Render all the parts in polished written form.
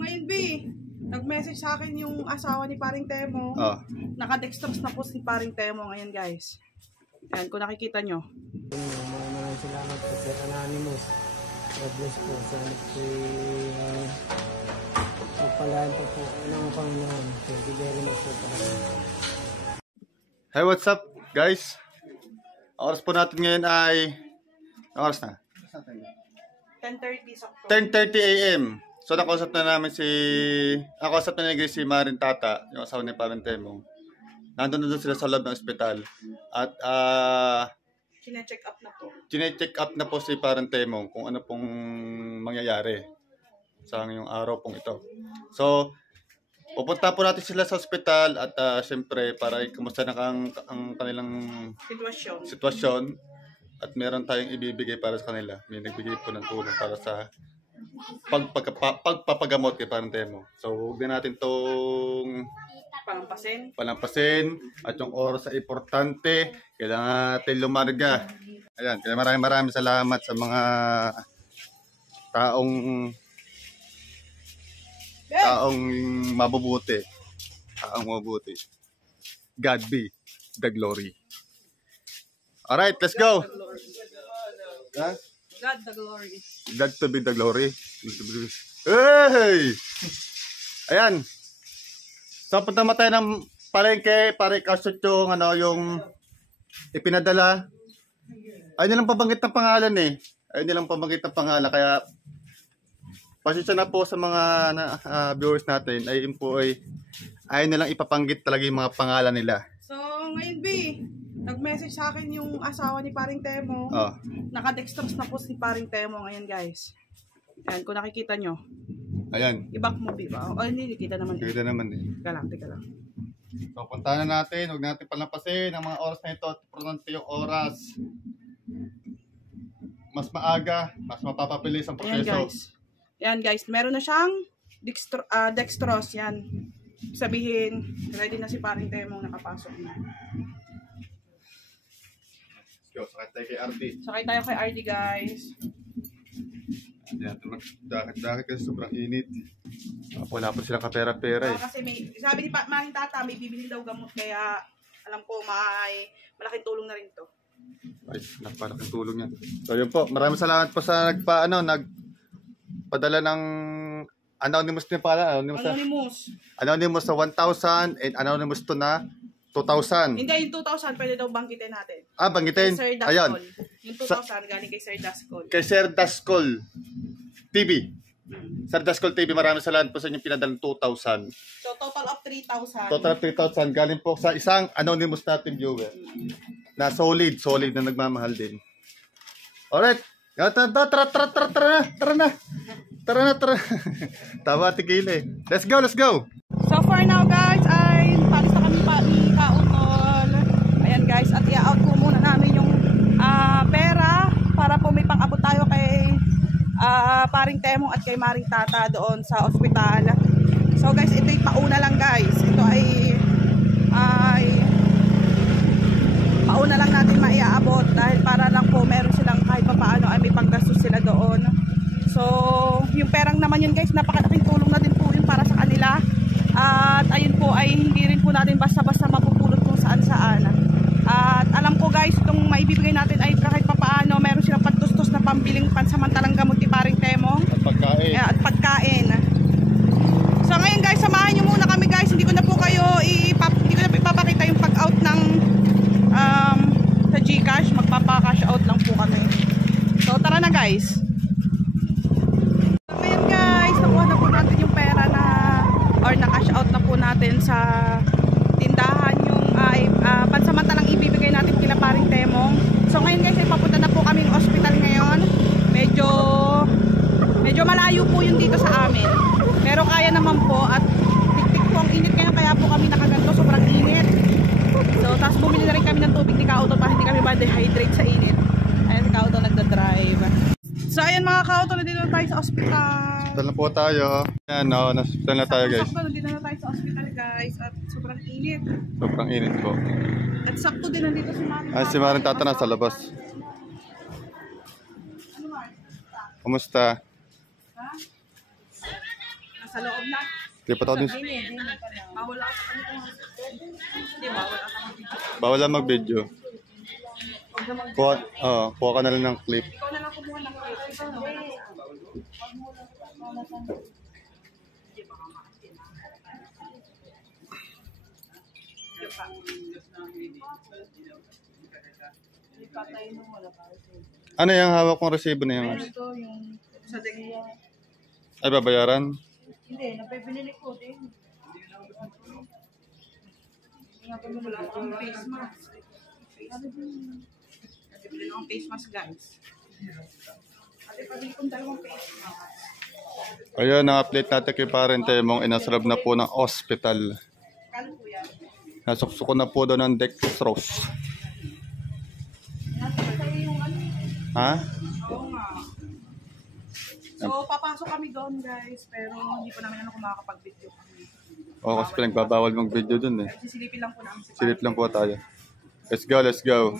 ngayon, B, nag-message sa akin yung asawa ni Paring Temo. Naka-dextrose na po si Paring Temo ngayon, guys. Ayan, kung nakikita nyo. Maraming salamat po, Sir Anonymous. God bless po. Sana po pagpalaan po po ng Panginoon. Thank you very much po. Hey, what's up, guys? Ang oras po natin ngayon ay... Ang oras na? 10:30 sakto. 10:30 AM. So, nakausap na namin nakausap na ni si Maring Tata, yung asawa ni Paring Temo. Nandun na doon sila sa loob ng ospital. At, Chine-check up na po. Chine-check up na po si Paring Temo kung ano pong mangyayari sa ngayong araw pong ito. So, pupunta po natin sila sa ospital at siyempre para kumusta na ang kanilang sitwasyon at meron tayong ibibigay para sa kanila. May nagbigay po ng tulong para sa pagpapagamot kay Paring Temo. So, huwag na natin itong palampasin at yung oras ay importante. Kailangan natin lumarga. Ayan, kaya maraming salamat sa mga taong mabubuti. God be the glory. Alright, let's go. God the glory. God to be the glory. Hey! Ayan. So, punta naman tayo ng palengke para ikasot yung ipinadala. Ayun nilang pabanggit ng pangalan eh. Kaya pasensya na po sa mga viewers natin. Ayun po ay ayun nilang ipapanggit talaga yung mga pangalan nila. So, ngayon, B, nag-message sa akin yung asawa ni Paring Temo. Naka-dextrose na po si Paring Temo ngayon, guys. Ayan, kung nakikita nyo. Ayan. I-back mo, B, ba? O, hindi, kita naman. Kita naman eh. Teka lang. So, puntahan na natin. Huwag natin palampasin ang mga oras na ito. Importante yung oras. Mas maaga, mas mapapabilis ang proseso. Ayan, guys. Meron na siyang dextrose. Yan. Sabihin, ready na si Paring Temo nakapasok na. Let's go. Sakay tayo kay RD. Sakay tayo kay RD, guys. Ayan, magdakit kasi sobrang init. Wala po silang kapera-pera eh. Kasi sabi ni Maring Tata, may bibili daw gamot. Kaya alam ko malaking tulong na rin to. Ay, napalaking tulong yan. So yun po, maraming salamat po sa nagpadala ng anonymous din pala. Anonymous na 1,000 and anonymous to na 2,000. Hindi, yung 2,000 pwede daw banggitin natin. Banggitin? Sir Daskol. Ayan. Yung 2,000 galing kay Sir Daskol. Kay Sir Daskol TV. Sir Daskol TV, maraming salamat po sa inyong pinadalang 2,000. So, total of 3,000. Total of 3,000 galing po sa isang anonymous natin viewer. Na solid na nagmamahal din. Alright. Tara na. Tama, tigil eh. Let's go. So for now, guys, ay palis na kami ni Kautol. Ayan, guys, at i-out ko muna namin yung pera para po may pang-abot tayo kay Paring Temo at kay Maring Tata doon sa ospital. So guys, ito yung pauna lang, guys. Ito ay pauna lang natin maiaabot dahil para lang po meron silang kahit pa paano ay may panggastos sila doon. So, yung perang naman yun, guys, napakalaking tulong na din po yun para sa kanila. At ayun po ay hindi rin po natin basta-basta mapupulot kung saan-saan. At alam ko, guys, itong maibibigay natin ay kahit pa paano meron silang patustos na pambiling pansamantalang gamot ni Paring Temo. At pagkain. So ngayon, guys, samahan nyo muna kami, guys. Hindi ko na po ipapakita yung pag-out ng sa GCash. Magpapa-cash out lang po kami. So tara na, guys. Ngayon, guys, nakuha na po natin yung pera na-cash out na po natin sa tindahan yung pansamantalang ibibigay natin kila Paring Temo. So ngayon, guys, ay papunta na po kami ng hospital ngayon. Medyo malayo po yun dito sa amin. Pero kaya naman po at tik-tik po ang init ngayon kaya po kami nakaganto, sobrang init. So tapos bumili na rin kami ng tubig ni Kauto para hindi kami ma-dehydrate sa init. Ayan si Kauto nagda-drive. So ayan mga Kauto, nandito na tayo sa hospital. Hospital na po tayo. Ayan, hospital na tayo, guys. Nandito na tayo sa hospital, guys. At sobrang init. Sobrang init po. At sakto din nandito si Maring Tata. Si Maring Tata na sa labas. Kumusta? Ha? Sa loob na. Di pa din. Bawal ako sa kanila. Hindi, bawal ako mag-video. Bawal lang mag-video. Kuha ka na lang ng clip. Ikaw na lang kumuha ng clip. Ano yung hawak kong resibo na yung Ito yung sa ding. ay babayaran? Hindi, napibinili ko din. Wala akong face mask. Nagibili akong face mask, guys. Ate, pabili kong dalawang face mask. Ayun, na-update natin kay parente mong inasarap na po ng hospital. Kano po yan? Nasuksuko na po daw ng dextrose. Nasa tayo yung ano. Ha? Oo nga. So, papasok kami doon, guys. Pero hindi po namin kung makakapag-video kami. O, kasi pinagbabawal mag-video dun eh. Sisilipin lang po namin si Silip lang po tayo. Let's go, let's go.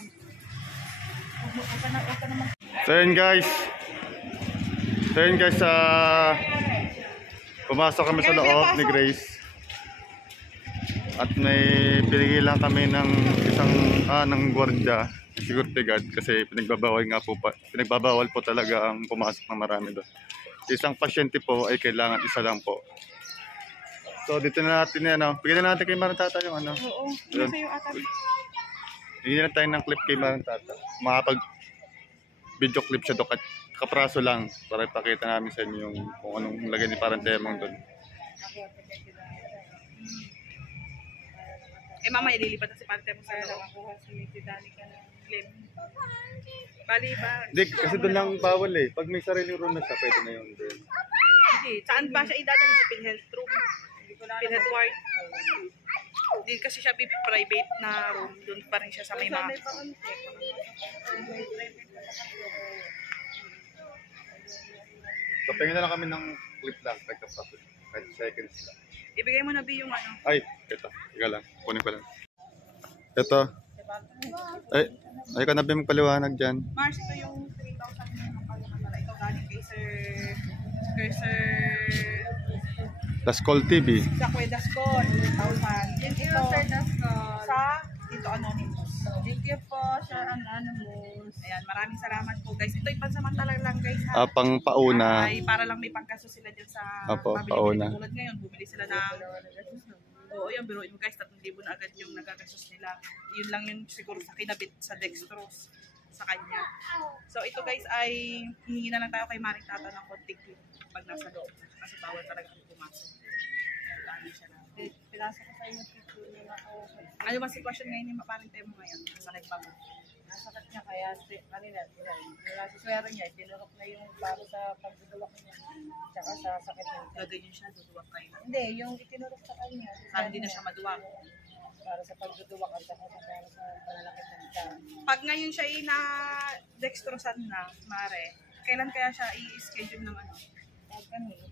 So yun guys. Pumasok kami sa loob ni Grace. At may pinigilan kami ng ng gwardiya, security guard, kasi pinagbabawal po talaga ang pumasok ng marami doon. Isang pasyente po ay kailangan isa lang po. So dito na natin yan, bigyan na natin kay Marantata yung ano. Oo, Yun. nasa yung atap. Bigyan na tayo ng clip kay Marantata. Makapag video clip siya doon, kapraso lang para ipakita namin sa inyo yung kung anong lagay ni Parantemong doon. Eh, mama, ililipat na si Pante mo sa loob. Nakakuha si Danica ng claim. Bali ba? Hindi, kasi doon lang bawal eh. Pag may sariling room na siya, pwede na yun doon. Hindi. Saan ba siya idadali? Sa PhilHealth room? PhilHealth ward. Hindi kasi siya private na room. Doon pa rin siya sa may mga... So, pingin na lang kami ng clip lang, like a profit. 5 seconds lang. Ibigay mo na B yung ano. Ay, ito. Ika lang. Kunin ko lang. Ito. Ay ka na ba magpaliwanag dyan? Mars, ito yung 3,000 yung pagkakatala. Ito galing kay Sir... Las Call TV. Sa Kuya Dascon, 2,000. Then ito, Sir Dascon. sa Tito Anonymous. Thank you po, Sir Anonymous. Ayan, maraming salamat po guys. Ito yung pansamantala lang guys ha. Pang pauna. Ay, para lang may pangkaso sila dyan sa Apo, pabili pauna. nila. Tulad ngayon, bumili sila ng... Oo, yung biruin mo guys, 3,000 na agad yung nagagastos nila. Yun lang yun siguro sa kinabit sa dextrose sa kanya. So ito guys ay hihingi na lang tayo kay Maring Tata ng konting clip pag nasa loob na. Kasi bawal talaga kami pumasok. Kaya siya na. Pinasa ko sa inyo tituloy ako. Ano ba sitwasyon ngayon ni Maparing Temo ngayon? Sakit pa mo? Nasakit niya kaya kanina, nasiswero niya, tinurok na yung baro sa pagduduwak niya. Tsaka sa sakit niya. Gaganyan siya, duduwag kayo. Hindi, yung itinurok sa kanya. Sana hindi na siya maduwag. Para sa pagduduwak at saka para sa panlalakit ng tiyan. Pag ngayon siya na-dextrosan na, Mare, kailan kaya siya i-schedule ng ano?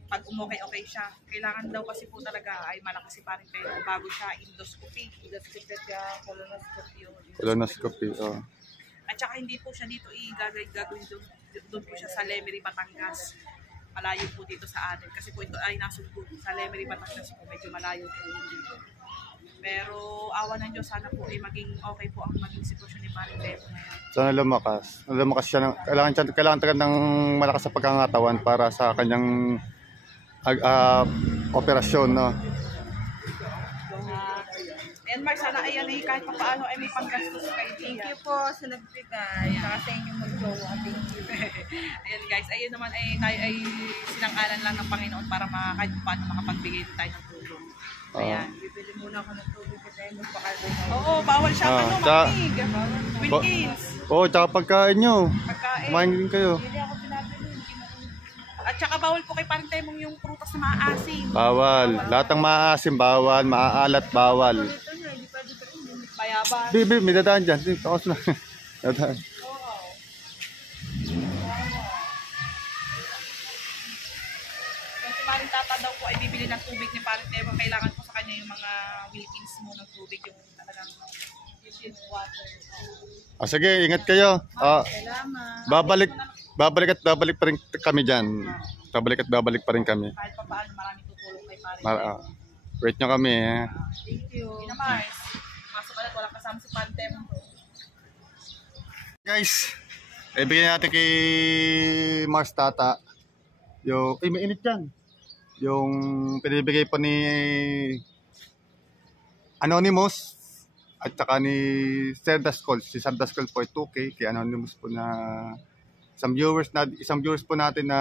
Pag umokay-okay siya, kailangan daw kasi po talaga ay malakas si Paring Temo bago siya endoscopy. Endoscopy at colonoscopy yun. Colonoscopy, oh. At saka hindi po siya dito gagawin doon po siya sa Lemery, Batangas. Malayo po dito sa atin. Kasi po ito ay nasugod sa Lemery, Batangas po. Medyo malayo po yun dito. Pero awa ng Diyos, sana po ay maging okay po ang maging sitwasyon ni Paring Temo ngayon. Sana lumakas. Lumakas siya. Kailangan talaga ng malakas sa pagkangatawan para sa kanyang operasyon, no? And Mark, sana ayan ay kahit pa paano ay may panggastos kayo. Thank you po sa nagbigay. Saka sa inyong mag-jowa. Thank you. Ayan guys, ayun naman ay tayo ay sinangkalan lang ng Panginoon para kahit pa paano makapagbigay tayo ng tulong. Ayan. Bibili muna ako ng tubig kasi baka Oo, bawal siya manig. Wilkins. Tsaka pagkain nyo. Pagkain. Kumain din kayo. hindi ako pinabili. At saka bawal po kay Paring Temong yung prutas na maaasim. Bawal. Lahat ng maaasim, bawal. Maaalat, bawal. Bayabas. Bibi, may dadaan dyan. Takos na. Dadaan. Kasi Paring Tata daw po ay bibili ng tubig ni Paring Temong. Kailangan po sa kanya yung mga Wilkins mo ng tubig. Yung talagang distilled water. Sige, ingat kayo. Salamat. Babalik pa rin kami dyan. Babalik pa rin kami. Kahit pa paano marami tutulong tulong kay pare. Wait nyo kami. Thank you. Ina Mars, masok ka na, walang kasama si Pantem. Guys, ibigay natin kay Mars Tata yung, ay mainit yan, yung pinibigay po ni Anonymous at saka ni Sir Dascol. Si Sir Dascol po ay 2K, kay Anonymous po na isang viewers po natin na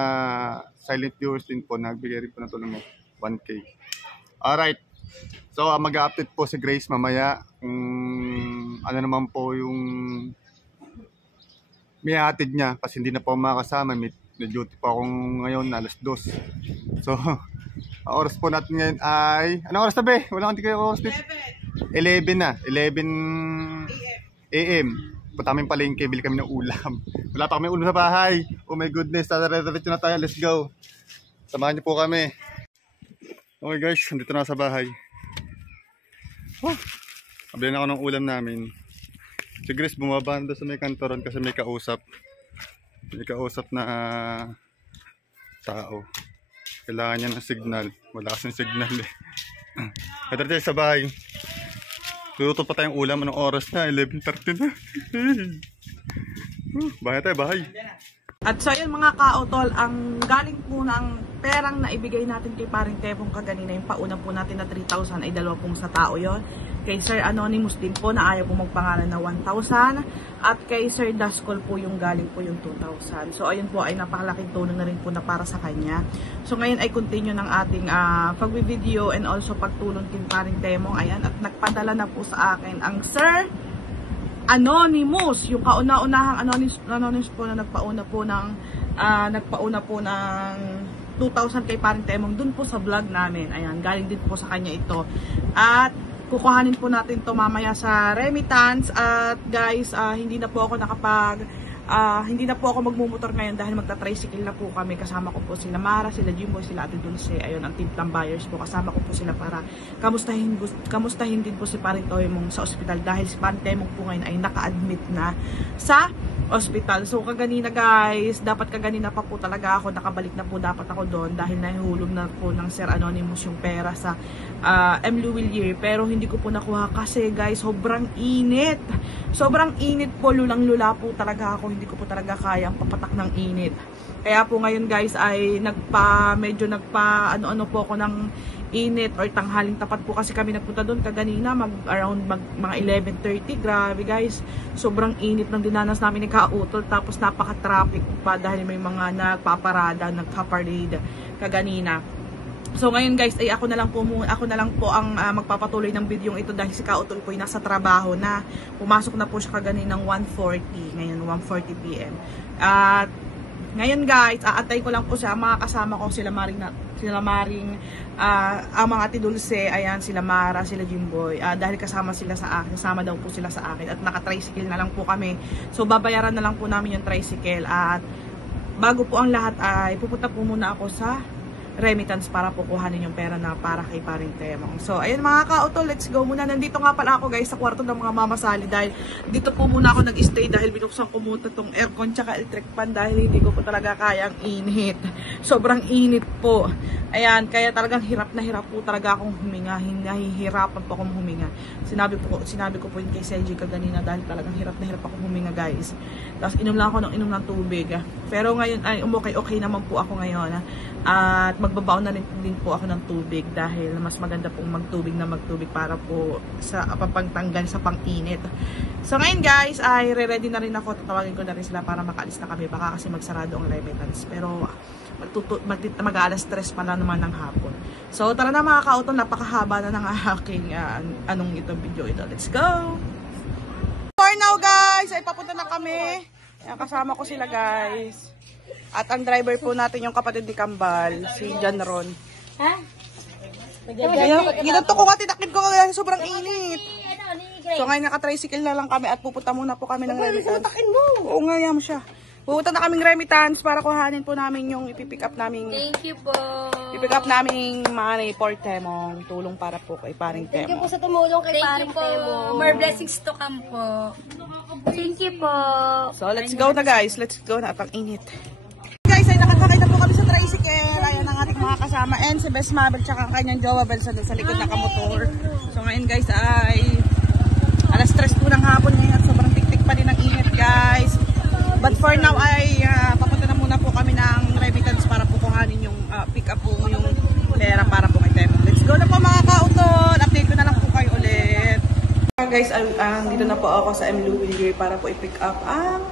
silent viewers din po, nagbigay rin po ng tulong ng 1K. Alright, so mag-update po si Grace mamaya kung ano naman po yung may hatid niya kasi hindi na po makakasama. May duty po akong ngayon na alas 2. So, ang oras po natin ngayon ay... Anong oras na ba? Wala kang kayo oras dito. 11 na. 11 AM. Punta kami palengke, bili kami ng ulam. Wala pa kami ulam sa bahay. Oh my goodness, tara-diretso na tayo. Let's go. Samahan niyo po kami. Okay guys, nandito na sa bahay. Abili na ako ng ulam namin. Si Grace bumaba na sa may kantoron kasi may kausap. May kausap na tao. Kailangan niya ng signal. Wala kasing signal eh. Ito tayo sa bahay. Luto pa tayong ulam. Anong oras na? 11:30 na. Bahay tayo, bahay. At so ayun mga kautol, ang galing po ng perang na ibigay natin kay paring Tebong kaganina, yung pauna po natin na 3,000 ay 20 sa tao yon. Kay Sir Anonymous din po na ayaw po magpangalan na 1,000. At kay Sir Dascol po yung galing po yung 2,000. So ayun po ay napakalaking tulong na rin po na para sa kanya. So ngayon ay continue ng ating pag-video and also pagtulong kay paring Temong. Ayan, at nagpadala na po sa akin ang Sir Anonymous, yung kauna-unahang Anonymous po na nagpauna po ng 2,000 kay paring Temong dun po sa vlog namin. Ayan, galing din po sa kanya ito. At kukuhanin po natin to mamaya sa remittance. At guys, hindi na po ako magmumotor ngayon dahil magta-tricycle na po kami. Kasama ko po sila Mara, sila Jimboy, sila Ate Dulce. Ayun, ang team buyers po. Kasama ko po sila para kamustahin din po si paring Temong sa ospital dahil si paring Temong po ngayon ay naka-admit na sa ospital. So kaganina guys, kaganina pa po talaga ako, nakabalik na po dapat ako doon dahil nahihulog na po ng Sir Anonymous yung pera sa M. Luwilier, pero hindi ko po nakuha kasi guys, sobrang init po, lulang-lula po talaga ako, hindi ko po talaga kaya ang papatak ng init. Kaya po ngayon guys ay medyo ano po ako ng init or tanghaling tapat po kasi kami nagpunta doon kaganina around mga 11:30. Grabe guys, sobrang init ng dinanas namin ni Kautol, tapos napaka-traffic pa dahil may mga nagpaparada, nagpa-parade kaganina. So ngayon guys ay ako na lang po ang magpapatuloy ng video ito dahil si Kautol po ay nasa trabaho na. Pumasok na po siya kaganina ng 1:40, ngayon 1:40 PM. At ngayon guys, aantay ko lang po siya, mga kasama ko sila Maring ang mga Ate Dulce, ayan, sila Mara, sila Jimboy, dahil kasama daw po sila sa akin at naka-tricycle na lang po kami. So babayaran na lang po namin yung tricycle at bago po ang lahat ay pupunta po muna ako sa remittance para po kuhanin yung pera na para kay paring Temong. So ayun mga kautol, let's go muna. Nandito nga pala ako guys sa kwarto ng mga mamasali dahil dito po muna ako nag-stay dahil binuksan ko muna tong aircon tsaka electric fan dahil hindi ko po talaga kayang init. Sobrang init po. Ayan, kaya talagang hirap na hirap po talaga akong huminga. Nahihirapan po akong huminga. Sinabi ko po yun kay Seji kaganina dahil talagang hirap na hirap akong huminga guys. Tapos inom lang ako ng tubig. Pero ngayon ay okay naman po ako ngayon. At magbabaon na din po ako ng tubig dahil mas maganda pong magtubig para po sa pampangtanggal sa pang-init. So ngayon guys ay ready na rin ako. Tatawagin ko na rin sila para makaalis na kami. Baka kasi magsarado ang remittance. Pero mag-alas 3 pa lang naman ng hapon. So tara na mga kautol, napakahaba na ng aking itong video ito. Let's go! For now guys, ay papunta na kami. Ayan, kasama ko sila guys. At ang driver po natin yung kapatid ni Kambal, si John Ron. Ha? Ginanto ko nga, tinakip ko kasi sobrang init. So ngayon naka-tricycle na lang kami at pupunta muna po kami ng remittance. Oo nga, yan mo siya. Pupunta na kaming remittance para kuhanin po namin yung ipipick up namin. Thank you po. Ipipick up namin money for Temong. Tulong para po kay paring Temong. Thank you po sa tumulong kay paring Temong. More blessings to come po. Thank you po. So let's go na guys. Let's go na. Pang init. Guys, ay nakasakay na po kami sa tricycle. tricycle. Ayan ang ating mga kasama. And si Best Mabel tsaka ang kanyang jowa Bel sa likod na kamotor. So ngayon guys ay alas 3 po ng hapon ngayon at sobrang tiktik pa din ang init guys. But for now ay papunta na muna po kami ng remittance para po kuhanin yung pick up po yung pera para po kay Temo. Let's go na po mga kautol. Update ko na lang po kayo ulit. Guys, dito na po ako sa M. Louis para po i-pick up ang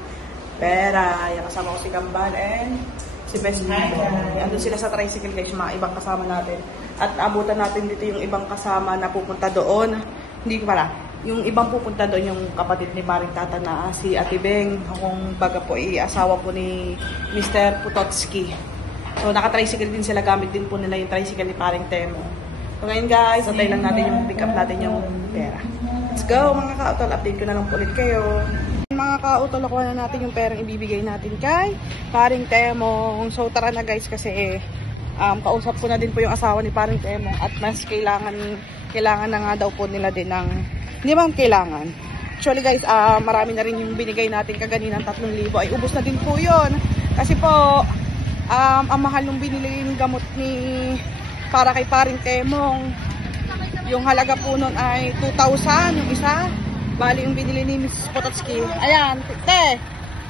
pera. Yung kasama ko si Kamban and si Best Mabel. Andun sila sa tricycle guys, yung mga ibang kasama natin. At abutan natin dito yung ibang kasama na pupunta doon. Hindi ko pala. Yung ibang pupunta doon, yung kapatid ni Paring Tata na si Ate Beng, kung baga po asawa po ni Mr. Putotsky. So naka-tricycle din sila, gamit din po nila yung tricycle ni Paring Temo. So ngayon guys, antay lang natin yung pick up natin yung pera. Let's go mga kautol, update ko na lang po ulit kayo. Mga kautol, nakuha na natin yung perang ibibigay natin kay Paring Temo. So tara na guys kasi kausap ko na din po yung asawa ni Paring Temo at mas kailangan na nga daw po nila din ng hindi ba kailangan? Actually guys, marami na rin yung binigay natin kaganina ng 3,000 ay ubos na din po yun. Kasi po, ang mahal nung binili yung gamot para kay Paring Temong. Yung halaga po nun ay 2,000 yung isa. Bali yung binili ni Mrs. Pototsky. Ayan, te!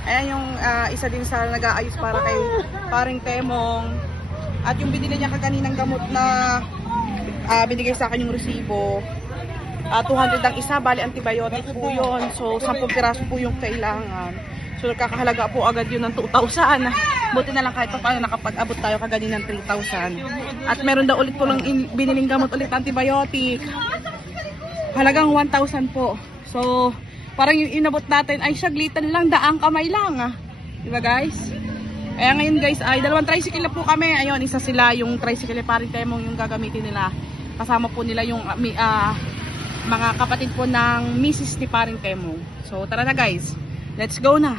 Ayan yung isa din sa nag-aayos para kay Paring Temong. At yung binili niya kaganinang gamot na binigay sa akin yung resibo. 200 ang isa, bali antibiotic po yun. So, 10 piraso po yung kailangan. So, nakakahalaga po agad yun ng 2,000. Buti na lang kahit pa paano nakapag-abot tayo kaganin ng 3,000. At meron daw ulit po lang biniling gamot ulit antibiotic. Halagang 1,000 po. So, parang yung inabot natin ay saglitan lang, daang kamay lang. Diba guys? Kaya ngayon guys, ay dalawang tricycle na po kami. Ayun, isa sila yung tricycle ni Paring Temong yung gagamitin nila. Kasama po nila yung mga kapatid po ng misis ni Paring Temong. So tara na guys, let's go na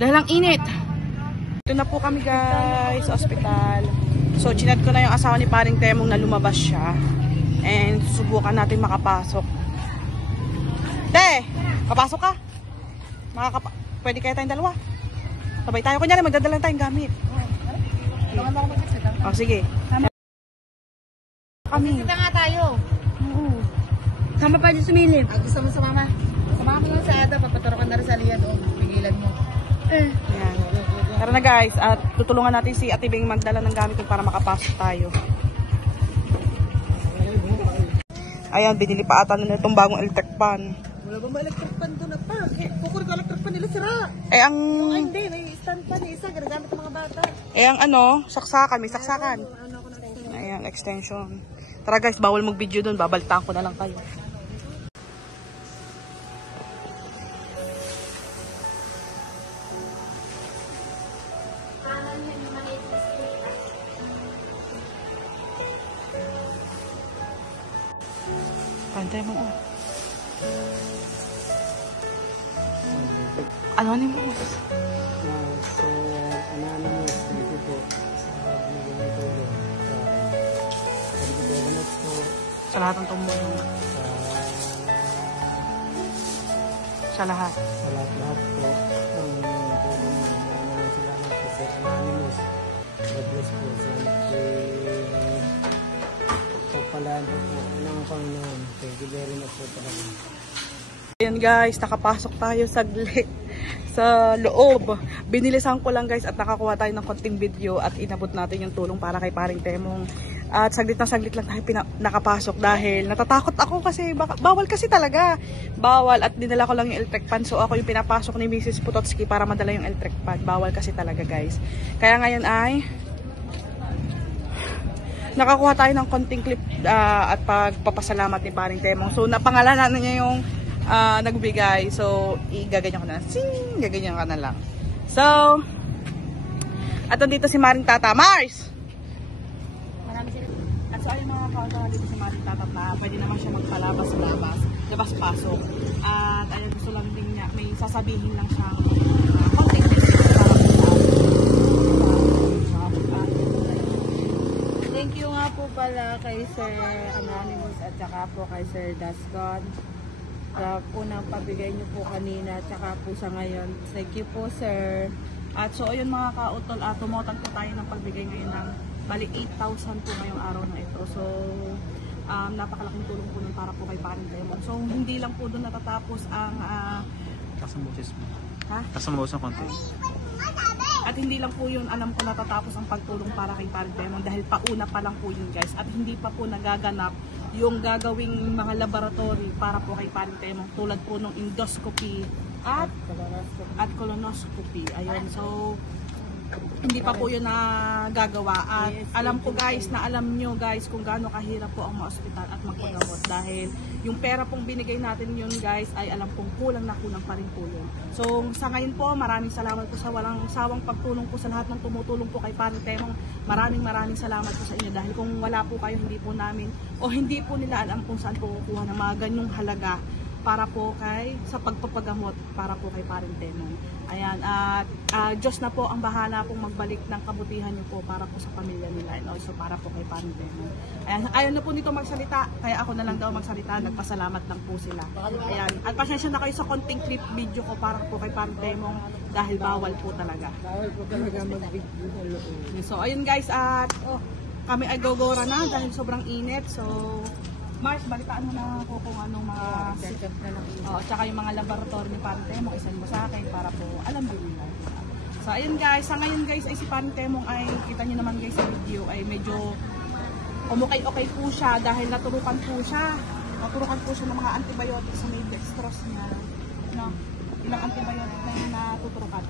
dahil ang init. Ito na po kami guys sa ospital. So chinat ko na yung asawa ni Paring Temong na lumabas siya and susubukan natin makapasok. Te, papasok ka? Pwede kaya tayong dalawa? Sabay tayo, kunyari magdadala tayong gamit. Oh sige. Kami Kita nga tayo. sama pa dyan sumilip. Gusto mo sumama? Sumama mo lang sa Ada, papatarokan na rin sa Lian doon. Pigilan mo. Yan. Tara na guys, at tutulungan natin si Ate Beng magdala ng gamit para makapasok tayo. Ayan, binili pa ata na itong bagong electric pan. Wala ba ma-electric pan doon at pa? Kukunin ko electric pan nila sira. Ang... Ay hindi, may stand pan isa, ginagamit ng mga bata. ang saksakan, may saksakan. Ayan, extension. Tara guys, bawal mag-video doon, babaltaan ko na lang kayo. Pantay mo. Anonymous. So, anonymous, dito po. Sa binigay ng tulong. Sa development po. Sa lahat ng tumulong. Sa lahat. Sa lahat po. Ang tulong niyo. Maraming salamat po sa anonymous. God bless po. Pagpalaan po ng Panginoon. Thank you very much po talaga. Ayan guys, nakapasok tayo saglit sa loob. Binilisan ko lang guys at nakakuha tayo ng konting video at inabot natin yung tulong para kay Paring Temong. At saglit na saglit lang tayo nakapasok dahil natatakot ako kasi bawal kasi talaga. Bawal at dinala ko lang yung electric pan. So ako yung pinapasok ni Mrs. Putotsky para madala yung electric pan. Bawal kasi talaga guys. Kaya ngayon ay nakakuha tayo ng konting clip at pagpapasalamat ni Paring Temong. So napangalanan niya yung nagbigay. So igaganyan ko na. Sing! Gaganyan ka na lang. So at nandito si Maring Tata. Mars! At so ayun mga kaunta, dito si Maring Tata na pwede naman siya magpalabas sa labas. Labas-pasok. At ayun gusto lang din niya. May sasabihin lang siya. Konting clip. Thank you nga po pala kay Sir Anonymous at saka po kay Sir Dascon sa unang pabigay niyo po kanina at saka po sa ngayon. Thank you po sir. At so ayun mga kautol, tumotang po tayo ng pagbigay ngayon ng bali 8,000 po ngayong araw na ito. So napakalaking tulong po nun para po kay Paring Demon. So hindi lang po doon natatapos ang Taas ang boses mo. ha? Taas ang boses ng konti. At hindi lang po yun, alam ko natatapos ang pagtulong para kay Paring Demon dahil pauna pa lang po yun guys. At hindi pa po nagaganap yung gagawing mga laboratory para po kay Paring Demon tulad po ng endoscopy at colonoscopy. Ayun, so hindi pa po yun nagagawa. At alam ko guys, na alam nyo guys kung gaano kahirap po ang mga ospital at magpagamot dahil yung pera pong binigay natin yun guys ay alam kong kulang na kulang pa rin po yun. So sa ngayon po, maraming salamat po sa walang sawang pagtulong po sa lahat ng tumutulong po kay Paring Temong. Maraming salamat po sa inyo dahil kung wala po kayo, hindi po namin o hindi po nila alam kung saan po kukuha ng mga ganyong halaga para po sa pagpapagamot para po kay Paring Temong. Ayan, at Diyos na po ang bahala pong magbalik ng kabutihan niyo po para po sa pamilya nila and also para po kay Paring Temong. Ayan, ayaw na po nito magsalita, kaya ako na lang daw magsalita, nagpasalamat lang po sila. Ayan, at pasensya na kayo sa konting clip video ko para po kay Paring Temong dahil bawal po talaga. Bawal po talaga mag-video sa loob. So ayun guys, at kami ay gogora na dahil sobrang init. So Mars, balitaan mo na ako kung anong mga Check-up na lang. tsaka yung mga laboratory ni Paring Temong, isan mo sa akin para po alam din nila. So ayun guys, sa ngayon guys ay si Paring Temong ay kita nyo naman guys sa video ay medyo okay po siya dahil naturukan po siya ng mga antibiotics sa may dextrose niya. No? Ilang antibiotic na yung natuturukan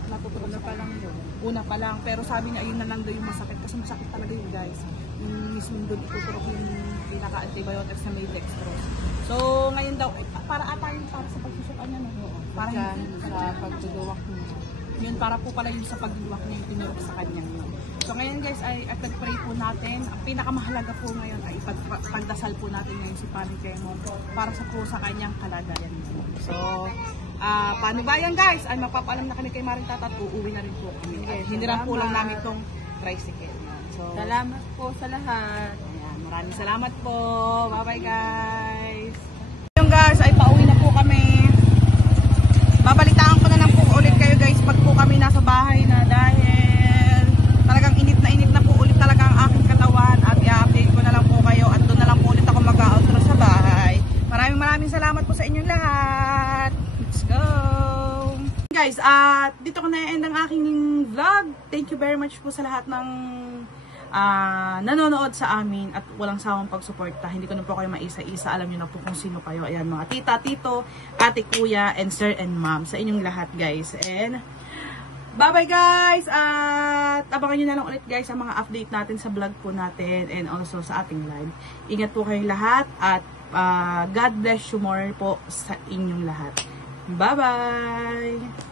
pa lang yun. Una pa lang, pero sabi niya ayun na lang daw yung masakit kasi masakit talaga yun guys. Yung mismo doon ituturok yung pinaka-antibiotics na may dextrose. So ngayon daw, para sa pagsusukan niya, no? Para sa pagduduwak niya. Yun, para po pala yun sa pagduduwak niya yung tinurok sa kanyang yun. So ngayon guys, ay at nag-pray po natin. Ang pinakamahalaga po ngayon ay pagdasal po natin ngayon si Paring Temong para sa kanyang kalagayan. So, paano ba yan guys? Ay mapapaalam na kami kay Maring Tata at uuwi na rin po kami. Hiniram po lang namin itong tricycle. So, Salamat po sa lahat. ayan, maraming salamat po. Bye-bye guys. Yung guys, ay pauwi na po kami. Babalitaan ko na lang po ulit kayo guys pag po kami nasa bahay na dahil talagang init na po ulit talaga ang aking katawan at i-update ko na lang po kayo at doon na lang po ulit ako mag-outro sa bahay. Maraming salamat po sa inyong lahat. Let's go! Guys, at dito ko na-end ang aking vlog. Thank you very much po sa lahat ng nanonood sa amin at walang sawang pagsuporta. Hindi ko na po kayo maisa-isa. Alam niyo na po kung sino kayo. Ayan, mga tita, tito, ate, kuya, and sir and ma'am. Sa inyong lahat guys. And bye-bye guys! At abangan nyo na lang ulit guys ang mga update natin sa vlog po natin and also sa ating live. Ingat po kayong lahat at God bless you more po sa inyong lahat. Bye-bye!